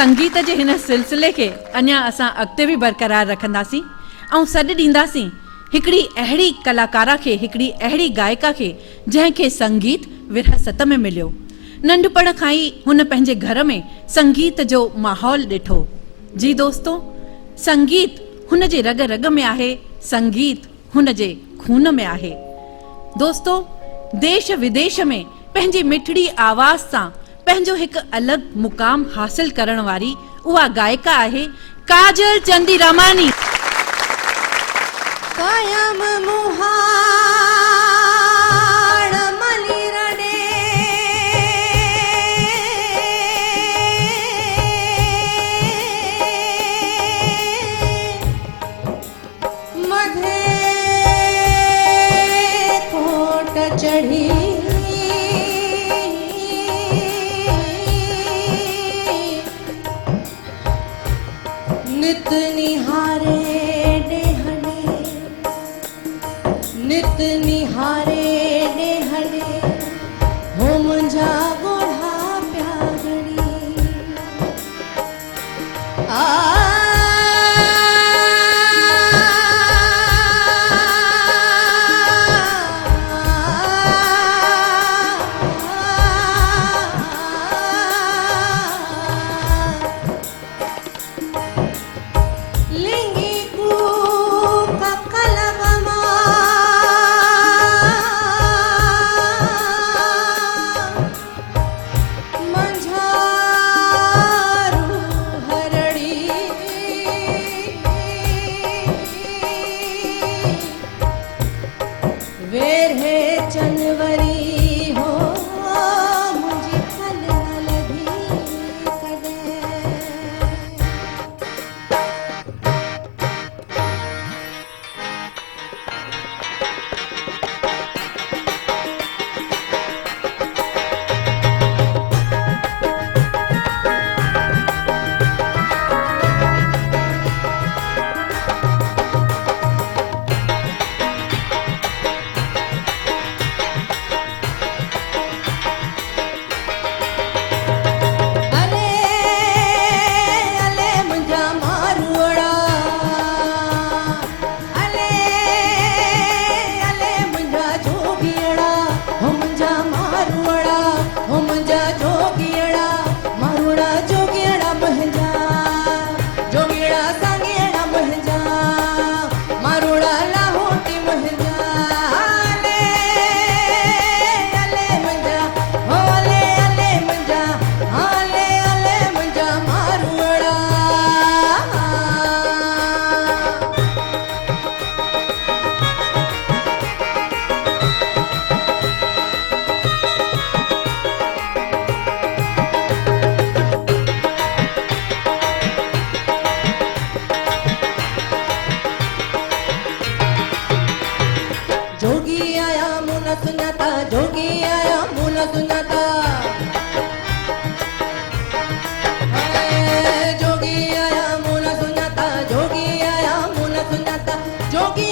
संगीत जे हिन सिलसिले खे अञा असां अॻिते बि बरक़रार रखंदासीं ऐं सॾु ॾींदासीं हिकिड़ी अहिड़ी कलाकारा खे, हिकिड़ी अहिड़ी गायिका खे जंहिंखे संगीत विरासत में मिलियो। नंढपण खां ई हुन पंहिंजे घर में संगीत जो माहौल ॾिठो। जी दोस्तो, संगीत हुन जे रग रग में आहे, संगीत हुन जे खून में आहे। दोस्तो, देश विदेश में पंहिंजी मिठड़ी आवाज़ सां पंहिंजो हिकु अलॻि मुक़ाम हासिल करण वारी उहा गायिका आहे काजल चंदीरमानी। कायम मुहाड़ मलिरने मधे कोट चढ़ी नित निहारे नित निहारे नेहरे हो मुंहिंजा गोढ़ा प्यागड़ी जोगी